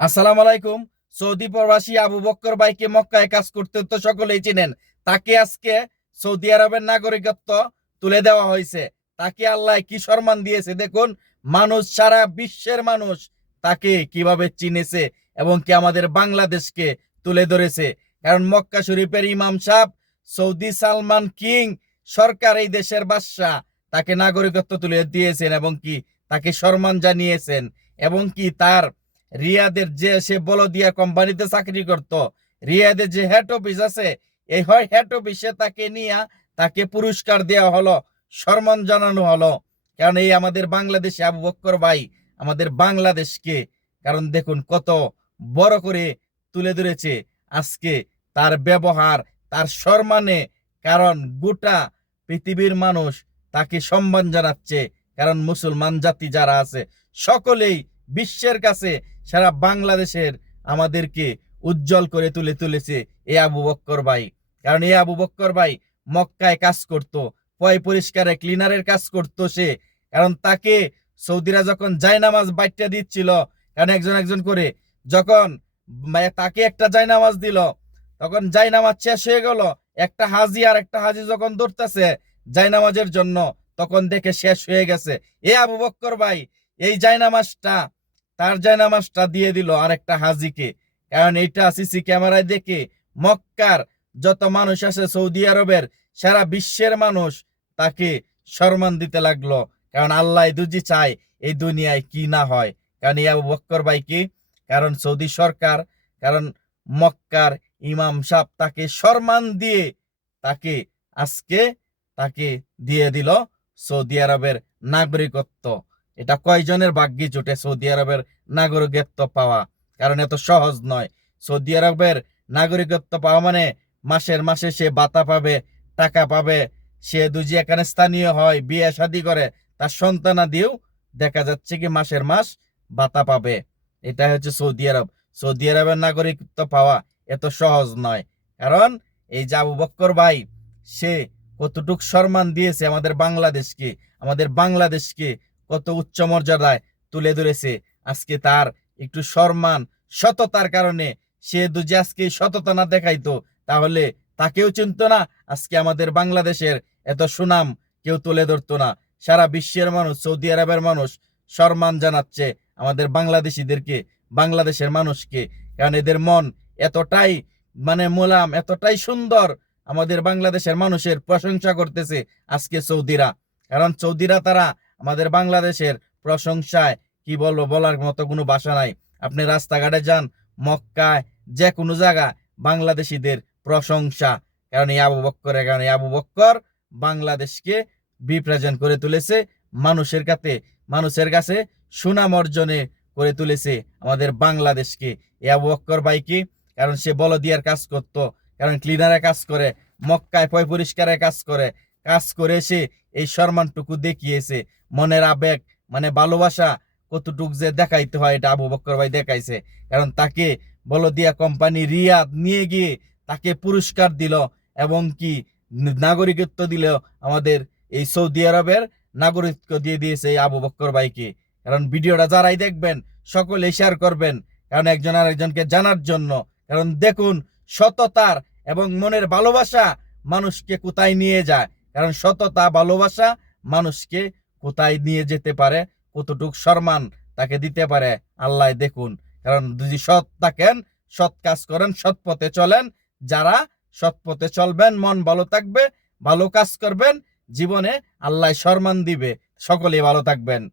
আসসালামু আলাইকুম। সৌদি প্রবাসী আবু বক্কর ভাইকে মক্কায় কাজ করতে তো সকলেই চিনেন। তাকে আজকে সৌদি আরবের নাগরিকত্ব তুলে দেওয়া হয়েছে। তাকে আল্লাহ কি সম্মান দিয়েছে দেখুন। মানুষ, সারা বিশ্বের মানুষ তাকে কীভাবে চিনেছে এবং কি আমাদের বাংলাদেশকে তুলে ধরেছে। কারণ মক্কা শরীফের ইমাম সাহ সৌদি সালমান কিং সরকার এই দেশের বাদশাহ, তাকে নাগরিকত্ব তুলে দিয়েছেন এবং কি তাকে সম্মান জানিয়েছেন এবং কি তার রিয়াদের যে সে বলদিয়া কোম্পানিতে চাকরি করত, রিয়াদের যে হেড অফিস আছে, এই হয় হেড অফিসে তাকে নিয়ে তাকে পুরস্কার দেওয়া হলো, সম্মান জানানো হলো। কারণ এই আমাদের বাংলাদেশে আবু বক্কর ভাই আমাদের বাংলাদেশকে, কারণ দেখুন কত বড় করে তুলে ধরেছে আজকে তার ব্যবহার, তার সম্মানে, কারণ গোটা পৃথিবীর মানুষ তাকে সম্মান জানাচ্ছে, কারণ মুসলমান জাতি যারা আছে, সকলেই বিশ্বের কাছে সারা বাংলাদেশের আমাদেরকে উজ্জ্বল করে তুলে তুলেছে এ আবু বক্কর ভাই। কারণ এ আবু বক্কর ভাই মক্কায় কাজ করত, পয় পরিষ্কারে, ক্লিনারের কাজ করত সে। কারণ তাকে সৌদিরা যখন জায়নামাজ বাইটটা দিচ্ছিল, কারণ একজন একজন করে, যখন তাকে একটা জায়নামাজ দিল, তখন জায়নামাজ শেষ হয়ে গেল। একটা হাজি আর একটা হাজি যখন ধরতেছে জায়নামাজের জন্য, তখন দেখে শেষ হয়ে গেছে। এ আবু বক্কর ভাই, এই জায়নামাজটা তার জায়নামাজটা দিয়ে দিল আরেকটা হাজিকে। কারণ এটা সিসি ক্যামেরায় দেখে মক্কার যত মানুষ আছে সৌদি আরবের, সারা বিশ্বের মানুষ তাকে সম্মান দিতে লাগল। কারণ আল্লাহ দুজি চায় এই দুনিয়ায় কি না হয়। কারণ আবু বক্কর ভাই কি? কারণ সৌদি সরকার, কারণ মক্কার ইমাম সাহ তাকে সম্মান দিয়ে তাকে আজকে তাকে দিয়ে দিল সৌদি আরবের নাগরিকত্ব। এটা কয়জনের ভাগ্যে জুটে সৌদি আরবের নাগরিকত্ব পাওয়া? কারণ এত সহজ নয়। সৌদি আরবের নাগরিকত্ব পাওয়া মানে মাসের মাসে সে বাতা পাবে, টাকা পাবে, সে দুজি এখানে স্থানীয় হয়, বিয়ে শাদী করে, তার সন্তানাদিও দেখা যাচ্ছে কি মাসের মাস বাতা পাবে। এটা হচ্ছে সৌদি আরব। সৌদি আরবের নাগরিকত্ব পাওয়া এত সহজ নয়। কারণ এই যে আবু বক্কর ভাই, সে কতটুক সম্মান দিয়েছে আমাদের বাংলাদেশকে আমাদের বাংলাদেশকে কত উচ্চ মর্যাদায় তুলে ধরেছে। আজকে তার একটু সম্মান, সততার কারণে সে যদি আজকে সততা না দেখাইতো, তাহলে তাকেও চিনতো না। আজকে আমাদের বাংলাদেশের এত সুনাম কেউ তুলে ধরতো না। সারা বিশ্বের মানুষ, সৌদি আরবের মানুষ সম্মান জানাচ্ছে আমাদের বাংলাদেশিদেরকে, বাংলাদেশের মানুষকে। কারণ এদের মন এতটাই মানে মোলাম, এতটাই সুন্দর আমাদের বাংলাদেশের মানুষের প্রশংসা করতেছে আজকে সৌদিরা। কারণ সৌদিরা তারা আমাদের বাংলাদেশের প্রশংসায়, কি বলব, বলার মতো কোনো ভাষা নাই। আপনি রাস্তাঘাটে যান, মক্কায় যে কোনো জায়গা বাংলাদেশিদের প্রশংসা। কারণ এই আবু বক্করের কারণে আবু বক্কর বাংলাদেশকে বিপ্রেজেন্ট করে তুলেছে, মানুষের কাছে মানুষের কাছে সুনাম অর্জনে করে তুলেছে আমাদের বাংলাদেশকে। এই আবু বক্কর ভাইকে কারণ সে বলদিয়ার কাজ করত, কারণ ক্লিনারে কাজ করে, মক্কায় পয় পরিষ্কারের কাজ করে কাজ করে সে এই সম্মানটুকু দেখিয়েছে মনের আবেগ মানে ভালোবাসা কতটুক যে দেখাইতে হয় এটা আবু বক্কর ভাই দেখাইছে। কারণ তাকে বলদিয়া কোম্পানি রিয়াদ নিয়ে গিয়ে তাকে পুরস্কার দিল এবং কি নাগরিকত্ব দিল আমাদের এই সৌদি আরবের নাগরিকত্ব দিয়ে দিয়েছে এই আবু বক্কর ভাইকে। কারণ ভিডিওটা যারাই দেখবেন, সকলে শেয়ার করবেন। কারণ একজন আরেকজনকে জানার জন্য। কারণ দেখুন সততার এবং মনের ভালোবাসা মানুষকে কোথায় নিয়ে যায়। কারণ সততা, ভালোবাসা মানুষকে কোথায় নিয়ে যেতে পারে, কতটুক সম্মান তাকে দিতে পারে, আল্লাহ দেখুন। কারণ যদি সৎ থাকেন, সৎ কাজ করেন, সৎ পথে চলেন, যারা সৎ পথে চলবেন, মন ভালো থাকবে, ভালো কাজ করবেন, জীবনে আল্লাহ সম্মান দিবে সকলে ভালো থাকবেন।